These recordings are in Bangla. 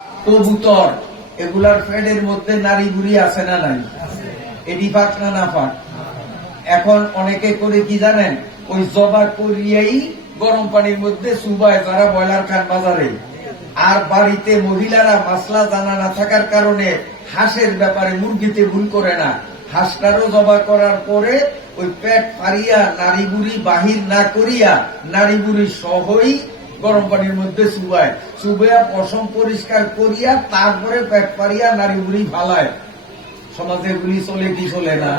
কবুতর এগুলার ফ্যাটের মধ্যে নারী বুড়ি আছে না নাই? এটি ফাঁক না না ফাঁক? এখন অনেকে করে কি জানেন, ওই জবা করিয়াই গরম পানির মধ্যে চুবায় যারা ব্রয়লার খান বাজারে। আর বাড়িতে মহিলারা মাসলা জানা না থাকার কারণে হাঁসের ব্যাপারে মুরগিতে ভুল করে না, হাঁসটারও জবা করার পরে ওই পেট ফারিয়া নারী বুড়ি বাহির না করিয়া নারী বুড়ি সহই গরম পানির মধ্যে চুবায়, চুবাইয়া পশম পরিষ্কার করিয়া তারপরে পেট ফারিয়া নারী বুড়ি ফালায়। সমাজে এগুলি চলে কি চলে না?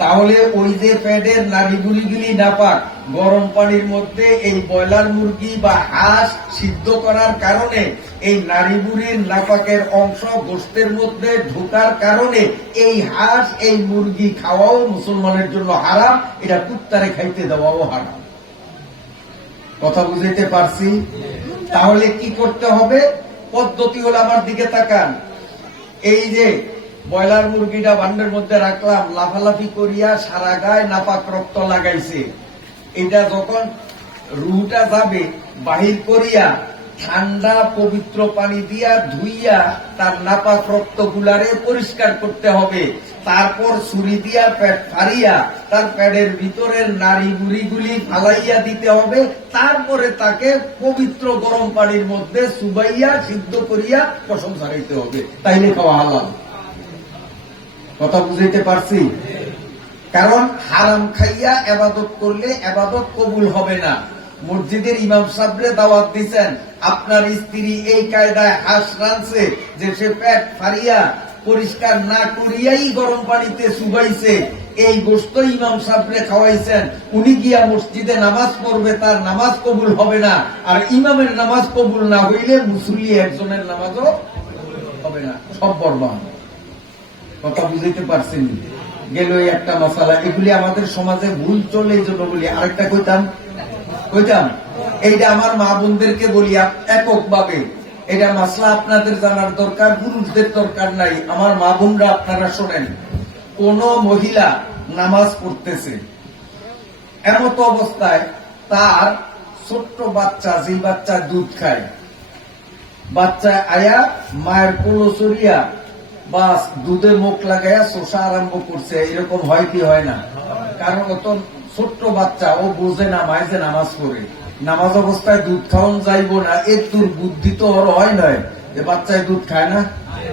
তাহলে ওই যে পেটের নারী বুড়িগুলি নাপাক, গরম পানির মধ্যে এই ব্রয়লার মুরগি বা হাঁস সিদ্ধ করার কারণে এই নারী বুড়ির নাপাকের অংশ গোশতের মধ্যে ঢোকার কারণে এই হাঁস এই মুরগি খাওয়াও মুসলমানের জন্য হারাম, এটা কুত্তারে খাইতে দেওয়াও হারাম। কথা বুঝাইতে পারছি? তাহলে কি করতে হবে? পদ্ধতি হলো, আমার দিকে তাকান, এই যে ব্রয়লার মুরগিটা ভান্ডের মধ্যে রাখলাম, লাফালাফি করিয়া সারা গায়ে নাপাক রক্ত লাগাইছে, এটা যখন রুটা যাবে বাহির করিয়া ঠান্ডা পবিত্র পানি দিয়া ধুইয়া তার নাপাক রক্ত গুলারে পরিষ্কার করতে হবে। তারপর ছুরি দিয়া পেট ফারিয়া তার পেটের ভিতরের নারী বুড়িগুলি ফালাইয়া দিতে হবে। তারপরে তাকে পবিত্র গরম পানির মধ্যে চুবাইয়া সিদ্ধ করিয়া পশম ছাড়াইতে হবে, তাইলে খাওয়া হালাল। কথা বুঝাইতে পারছি? কারণ হারাম খাইয়া এবাদত করলে এবাদত কবুল হবে না। মসজিদের ইমাম সাহেবরে দাওয়াত দিচ্ছেন, আপনার স্ত্রী এই কায়দায় হাঁস রাঁধছে যে সে পেট ফারিয়া পরিষ্কার না করিয়াই গরম পানিতে চুবাইছে, এই গোশত ইমাম সাহেবরে খাওয়াইছেন, উনি গিয়া মসজিদে নামাজ পড়বে, তার নামাজ কবুল হবে না। আর ইমামের নামাজ কবুল না হইলে মুসল্লি একজনের নামাজও হবে না, সব বরবাদ। কথা বুঝাইতে পারছেন? গেল একটা মশালা, এগুলি আমাদের সমাজে ভুল চলে, এই জন্য বলি। আরেকটা কইতাম, এইটা আমার মা বোনদেরকে বলি একক ভাবে, এটা মাসলা আপনাদের জানার দরকার, পুরুষদের দরকার নাই। আমার মা বোনরা আপনারা শোনেন, কোন মহিলা নামাজ পড়তেছে, এমত অবস্থায় তার ছোট্ট বাচ্চা, যে বাচ্চা দুধ খায়, বাচ্চা আয়া মায়ের কোলো চড়িয়া বা দুধে মুখ লাগাইয়া শোষা আরম্ভ করছে, এরকম হয় কি হয় না? কারণ অত ছোট্ট বাচ্চা, ও বোঝে না মায় যে নামাজ পড়ে, নামাজ অবস্থায় দুধ খাওয়ান যাইব না, এর তোর বুদ্ধি তো ওর হয় নয় যে বাচ্চায় দুধ খায় না,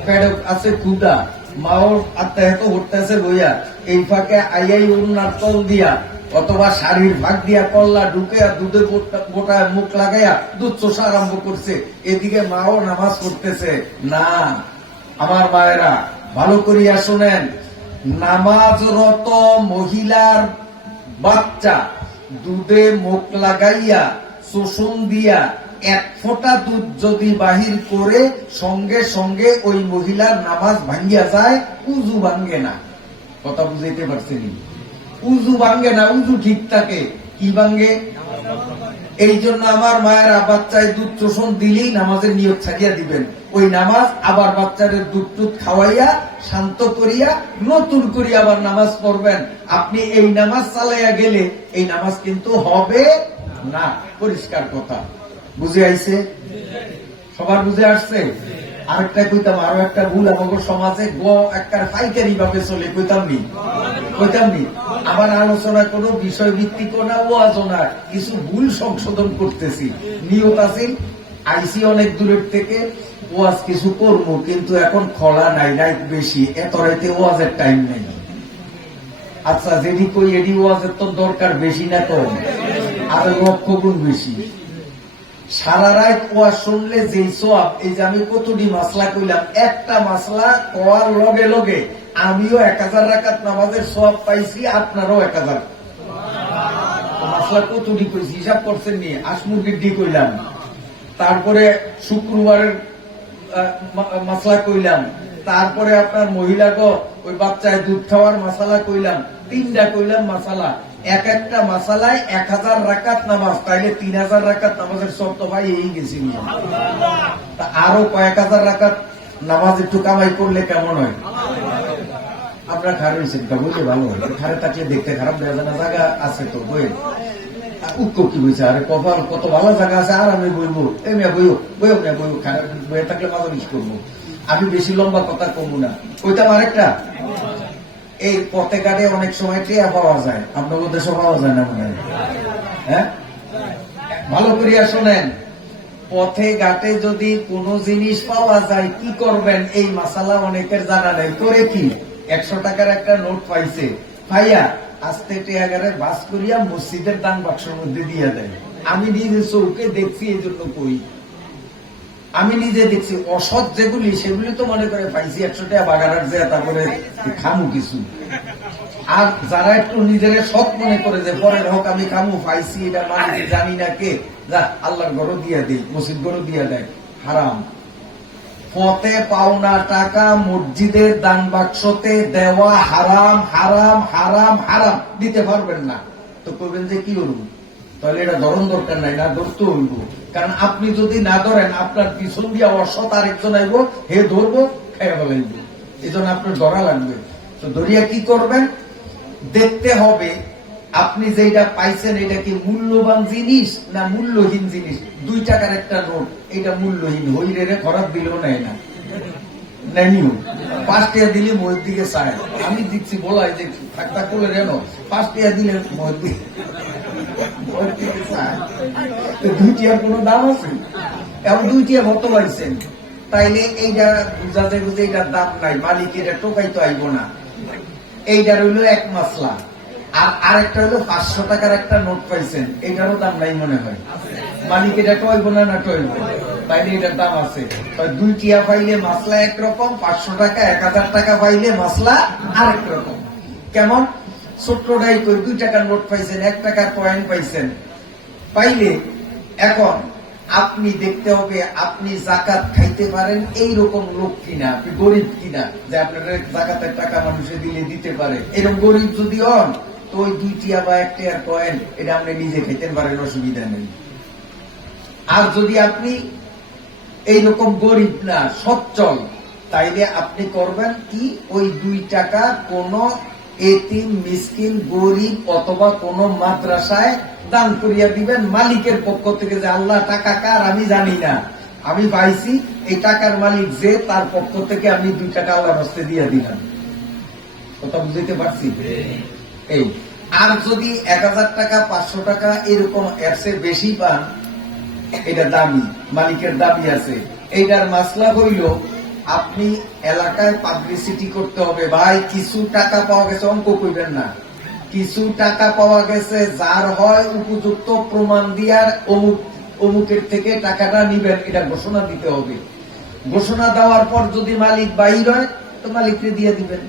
পেটে আছে ক্ষুদা, মাও আত্মাহত হতেছে বইয়া, এই ফাঁকে আইয়াই উন্নার তল দিয়া অথবা শাড়ির ভাগ দিয়া কল্লা ঢুকে দুধে গোটায় মুখ লাগাইয়া দুধ চোষা আরম্ভ করছে, এদিকে মাও নামাজ পড়তেছে না। আমার মায়েরা ভালো করিয়া শোনেন, নামাজরত মহিলার বাচ্চা দুধে মুখ লাগাইয়া শোষণ দিয়া এক ফোঁটা দুধ যদি বাহির করে সঙ্গে সঙ্গে ওই মহিলার নামাজ ভাঙ্গিয়া যায়, উজু ভাঙ্গে না। কথা বুঝাইতে পারছেন? উজু ভাঙ্গে না, উজু ঠিক থাকে। কি ভাঙ্গে? এই জন্য আমার মায়েরা বাচ্চায় দুধ শোষণ দিলেই নামাজের নিয়ত ছাড়িয়া দিবেন, ওই নামাজ আবার বাচ্চাদের দুধ টুধ খাওয়াইয়া শান্ত করিয়া নতুন করিয়া আবার নামাজ পড়বেন। আপনি এই নামাজ চালাইয়া গেলে এই নামাজ কিন্তু হবে না। পরিষ্কার কথা বুঝে আইছে? সবার বুঝে আসছে? আরেকটা কইতাম, আরো একটা ভুল আমাদের সমাজে একটা পাইকারি ভাবে চলে, কইতাম নি আবার আলোচনা কোনো বিষয় ভিত্তিক না, ওয়াজও না, কিছু ভুল সংশোধন করতেছি। নিয়ত আছে আইসি অনেক দূরের থেকে, ওয়াজ কিছু করবো, কিন্তু এখন খোলা নাই, রাইত বেশি, এত রাইতে ওয়াজের টাইম নেই। আচ্ছা, যেদি কই এডি ওয়াজের তো দরকার বেশি না কম? আরো লক্ষ গুণ বেশি। সারা রাত ওয়াজ শুনলে যেই সোয়াব, এই যে আমি কতটি মাসলা কইলাম, একটা মাসলা কোয়ার লগে লগে আমিও 1000 রাকাত নামাজের সোয়াব পাইছি, আপনারও 1000। মাসলা কতটি কইছি হিসাব করছেন নি? আসমুরগির ডি কইলাম, তারপরে শুক্রবারের মাসলা কইলাম, তারপরে আপনার মহিলাকে ওই বাচ্চায় দুধ খাওয়ার মাসালা কইলাম, 3টা কইলাম মাসালা। এক একটা মাসালায় 1000 রাকাত নামাজ, তাইলে 3000 রাকাত নামাজের শর্ত ভাই এই গেছি। আরো কয়েক হাজার রাকাত নামাজ একটু কামাই করলে কেমন হয়? আপনার খারাপ হয়েছে, বুঝলে ভালো হয়। খারে থাকলে দেখতে খারাপ, জায়গা আছে তো বই উক্ক কি বলছে, আরে কপাল কত ভালো জায়গা আছে, আর আমি বইবো, এমনি বইও বইও না বইও, খারাপ বইয়ে থাকলে মাদারিস করবো। আমি বেশি লম্বা কথা কমু না, ওইটাম আরেকটা। এই পথে ঘাটে অনেক সময় টিয়া পাওয়া যায়, আপনার দেশে পাওয়া যায় না মনে হয়? হ্যাঁ, ভালো করিয়া শোনেন, পথে ঘাটে যদি কোনো জিনিস পাওয়া যায় কি করবেন, এই মাসালা অনেকের জানা নেই। করে কি, 100 টাকার একটা নোট পাইছে, ভাইয়া আস্তে টেয়াগারে বাস করিয়া মসজিদের দান বাক্সের মধ্যে দিয়ে দেয়। আমি নিজে চৌকে দেখছি, এই জন্য কই, আমি নিজে দেখছি। অসৎ যেগুলি সেগুলি তো মনে করে পাইছি 100 টাকা বাগারার যায়, তারপরে খামু কিছু। আর যারা একটু নিজের সৎ মনে করে যে পরের হোক আমি খামু পাইছি, এটা মানে জানি না কে, যা আল্লাহর ঘরও দিয়া দেয়, মসজিদ ঘরও দিয়া দেয়, হারাম। পথে পাওনা টাকা মসজিদের দান বাক্সতে দেওয়া হারাম, হারাম, হারাম, হারাম। দিতে পারবেন না তো করবেন যে কি করব, তাহলে এটা ধরন দরকার নাই, না ধরতে হইব। কারণ আপনি যদি না ধরেন, আপনার পিছন দিয়ে অসৎ আরেকজন আইব, হে ধরবো, খেয়ে ফেলাইব। এই জন্য আপনার ধরা লাগবে। তো ধরিয়া কি করবেন, দেখতে হবে আপনি যেটা পাইছেন এটা কি মূল্যবান জিনিস না মূল্যহীন জিনিস। 2 টাকার একটা নোট, এটা মূল্যহীন, হইরে রে খরচ দিলেও নেয় না, নেনিও। 5 টাকা দিলে ময়ের দিকে চায়। আমি দিচ্ছি বলাই যে ঠাক্কা করে রেন, 5 টাকা দিলে ময়ের দিকে চায়। 2 টাকার কোন দাম আছে? এবং 2 টাকা মত পাইছেন, তাইলে এইটা বুঝা যাবে যে এটার দাম নাই, মালিক এটা টোকাই তো আইব না। এইটার হইলো এক মাসলা। আর আরেকটা হলো 500 টাকার একটা নোট পাইছেন, এটারও দাম নাই মনে হয়, মালিক এটা টইব না, না টইব, তাইলে এটার দাম আছে। 2 টিয়া পাইলে মাসলা একরকম, 500 টাকা 1000 টাকা পাইলে মাসলা আরেক রকম। কেমন? ছোট্টটাই কই 2 টাকার নোট পাইছেন, 1 টাকার কয়েন পাইছেন, পাইলে এখন আপনি দেখতে হবে আপনি জাকাত খাইতে পারেন এইরকম লোক কিনা, আপনি গরিব কিনা, যে আপনার জাকাতের টাকা মানুষে দিলে দিতে পারে। এরকম গরিব যদি হন তো ওই 2 টিয়া বা 1 টাকার কয়েন এটা আপনি নিজে খেতে পারেন, অসুবিধা নেই। আর যদি আপনি এইরকম গরিব না, সচ্ছল, তাইলে আপনি করবেন কি, ওই 2 টাকা কোন এতিম, মিসকিন, গরিব অথবা কোন মাদ্রাসায় দান করিয়া দিবেন মালিকের পক্ষ থেকে, যে আল্লাহ টাকা কার আমি জানি না, আমি পাইছি, এই টাকার মালিক যে, তার পক্ষ থেকে আমি 2 টাকা আল্লাহর হস্তে দিয়ে দিলাম। কথা বুঝতে পারছি? এই আর যদি 1000 টাকা 500 টাকা এরকম এর চেয়ে বেশি পান, এটা দামি, মালিকের দাবি আছে। এইটার মাসলা হইল আপনি এলাকায় পাবলিসিটি করতে হবে, ভাই কিছু টাকা পাওয়া গেছে, অঙ্ক কইবেন না, কিছু টাকা পাওয়া গেছে, যার হয় উপযুক্ত প্রমাণ দিয়ার অমুকের থেকে টাকাটা নিবেন, এটা ঘোষণা দিতে হবে। ঘোষণা দেওয়ার পর যদি মালিক বাহির হয় তো মালিককে দিয়ে দিবেন।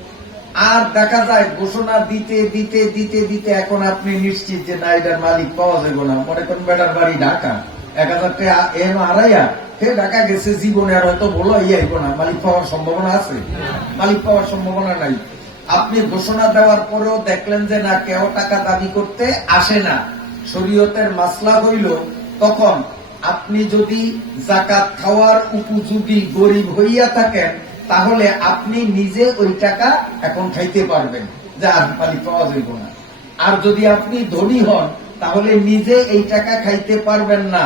আর দেখা যায় ঘোষণা দিতে দিতে দিতে দিতে এখন আপনি নিশ্চিত যে না, এটার মালিক পাওয়া যাবে না। মনে করেন বেটার বাড়ি ঢাকা, 1000 টাকা এম হারাইয়া সে ঢাকা গেছে, জীবনে আর হয়তো বলো আইব না, মালিক পাওয়ার সম্ভাবনা আছে? মালিক পাওয়ার সম্ভাবনা নাই। আপনি ঘোষণা দেওয়ার পরেও দেখলেন যে না, কেউ টাকা দাবি করতে আসে না, শরীয়তের মাসলা হইল তখন আপনি যদি জাকাত খাওয়ার উপযোগী গরিব হইয়া থাকেন, তাহলে আপনি নিজে ওই টাকা এখন খাইতে পারবেন, যে আর মালিক পাওয়া যাইব না। আর যদি আপনি ধনী হন তাহলে নিজে এই টাকা খাইতে পারবেন না।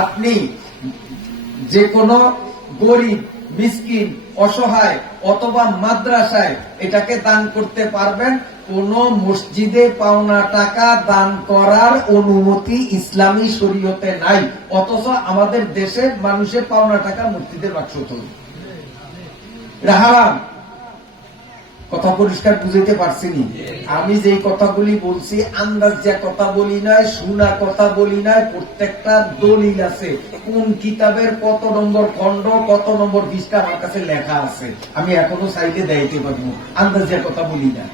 আপনি যে কোনো গরিব, মিসকিন, অসহায় অথবা মাদ্রাসায় এটাকে দান করতে পারবেন। কোন মসজিদে পাওনা টাকা দান করার অনুমতি ইসলামী শরীয়তে নাই, অথচ আমাদের দেশের মানুষের পাওনা টাকা মসজিদের বাক্স তোলে, হারাম। কথা পরিষ্কার বুঝাইতে পারছিনি? আমি যে কথাগুলি বলছি আন্দাজ যে কথা বলি নাই, শোনা কথা বলি নাই, প্রত্যেকটা দলিল আছে, কোন কিতাবের কত নম্বর খণ্ড, কত নম্বর পৃষ্ঠা আমার কাছে লেখা আছে, আমি এখনো চাইলে দেখাইতে পারবো, আন্দাজ যে কথা বলি না।